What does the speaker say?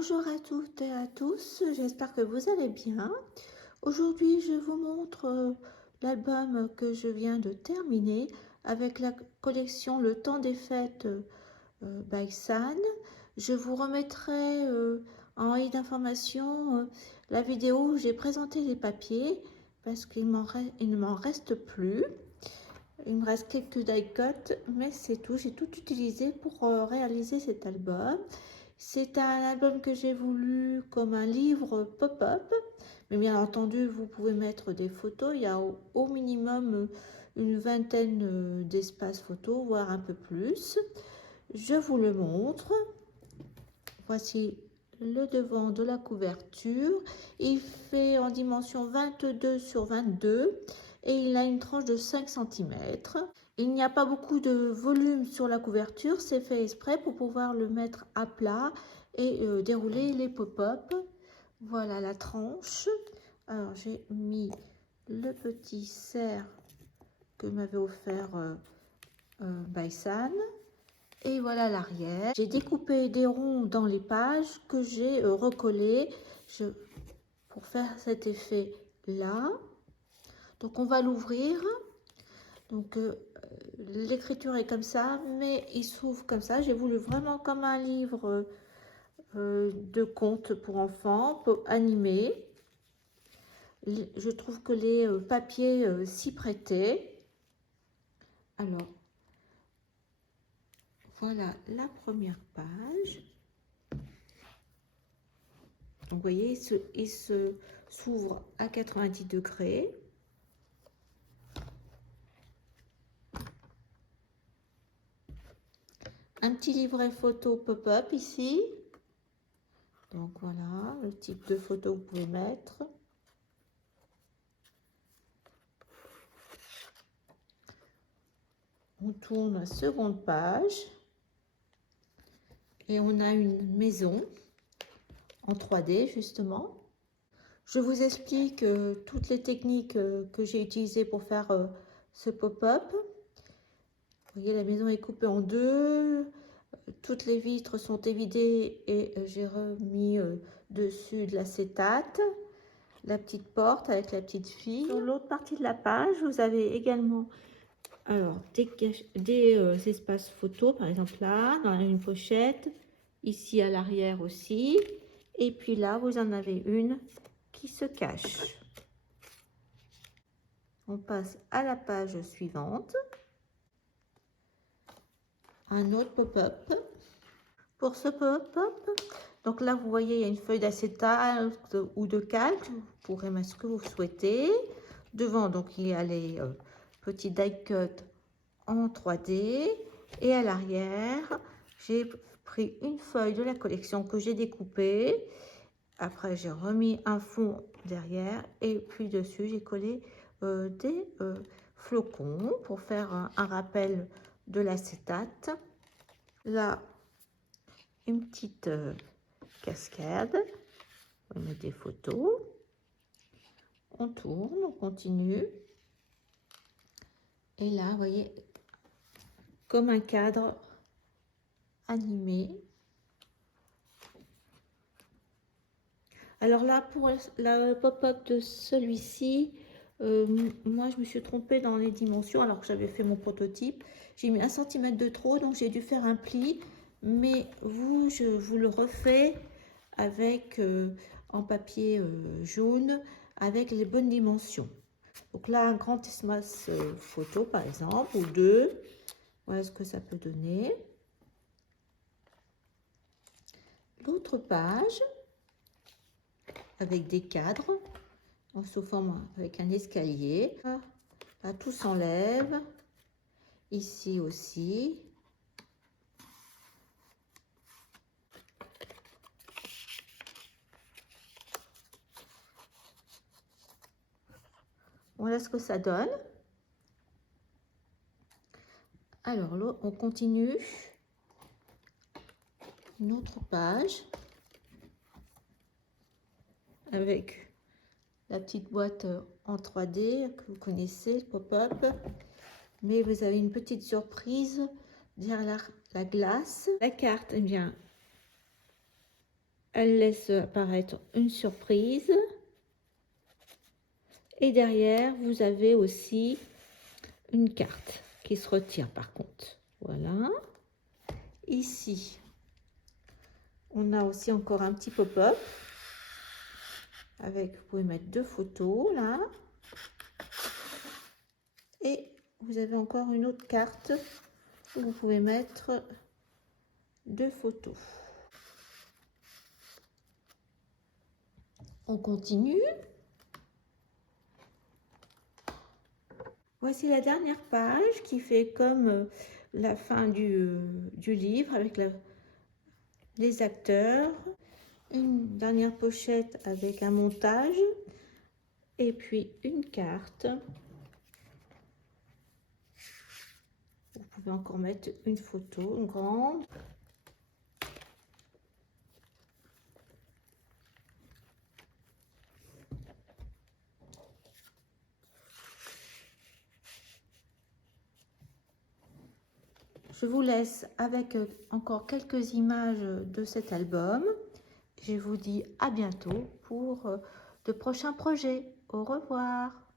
Bonjour à toutes et à tous, j'espère que vous allez bien. Aujourd'hui, je vous montre l'album que je viens de terminer avec la collection Le Temps des Fêtes by San. Je vous remettrai en haut d'information la vidéo où j'ai présenté les papiers parce qu'il ne m'en reste plus. Il me reste quelques die cuts, mais c'est tout. J'ai tout utilisé pour réaliser cet album. C'est un album que j'ai voulu comme un livre pop-up, mais bien entendu, vous pouvez mettre des photos. Il y a au minimum une vingtaine d'espaces photos, voire un peu plus. Je vous le montre. Voici le devant de la couverture. Il fait en dimension 22 sur 22 et il a une tranche de 5 cm. Il n'y a pas beaucoup de volume sur la couverture, c'est fait exprès pour pouvoir le mettre à plat et dérouler les pop-up. Voilà la tranche. Alors j'ai mis le petit cerf que m'avait offert by San. Et voilà l'arrière. J'ai découpé des ronds dans les pages que j'ai recollés pour faire cet effet là. Donc on va l'ouvrir. Donc l'écriture est comme ça, mais il s'ouvre comme ça. J'ai voulu vraiment comme un livre de contes pour enfants, animé. Je trouve que les papiers s'y prêtaient. Alors, voilà la première page. Donc, vous voyez, il s'ouvre à 90 degrés. Un petit livret photo pop-up ici. Donc, voilà le type de photo que vous pouvez mettre. On tourne la seconde page. Et on a une maison en 3D justement. Je vous explique toutes les techniques que j'ai utilisées pour faire ce pop-up. Vous voyez, la maison est coupée en deux. Toutes les vitres sont évidées et j'ai remis dessus de l'acétate. La petite porte avec la petite fille. Sur l'autre partie de la page, vous avez également alors, des espaces photos, par exemple là, dans une pochette. Ici à l'arrière aussi. Et puis là, vous en avez une qui se cache. On passe à la page suivante. Un autre pop-up. Pour ce pop-up, donc là, vous voyez, il y a une feuille d'acétate ou de calque. Vous pourrez mettre ce que vous souhaitez. Devant, donc, il y a les petits die cuts en 3D. Et à l'arrière, j'ai pris une feuille de la collection que j'ai découpée. Après, j'ai remis un fond derrière et puis dessus, j'ai collé des flocons pour faire un rappel de l'acétate. Là, une petite cascade. On met des photos. On tourne, on continue. Et là, vous voyez, comme un cadre animé. Alors là, pour la pop-up de celui-ci, moi, je me suis trompée dans les dimensions alors que j'avais fait mon prototype. J'ai mis 1 cm de trop, donc j'ai dû faire un pli. Mais vous, je vous le refais avec en papier jaune avec les bonnes dimensions. Donc là, un grand espace photo, par exemple, ou deux. Voilà ce que ça peut donner. L'autre page, avec des cadres, sous forme avec un escalier. Là, tout s'enlève. Ici aussi. Voilà ce que ça donne. Alors là, on continue. Une autre page avec la petite boîte en 3D que vous connaissez, pop-up. Mais vous avez une petite surprise derrière la glace. La carte, eh bien, Elle laisse apparaître une surprise. Et derrière, vous avez aussi une carte qui se retire par contre. Voilà. Ici, on a aussi encore un petit pop-up. Avec, vous pouvez mettre 2 photos là. Et vous avez encore une autre carte où vous pouvez mettre 2 photos. On continue. Voici la dernière page qui fait comme la fin du livre avec les acteurs. Une dernière pochette avec un montage et puis une carte. Vous pouvez encore mettre une photo, une grande. Je vous laisse avec encore quelques images de cet album. Je vous dis à bientôt pour de prochains projets. Au revoir.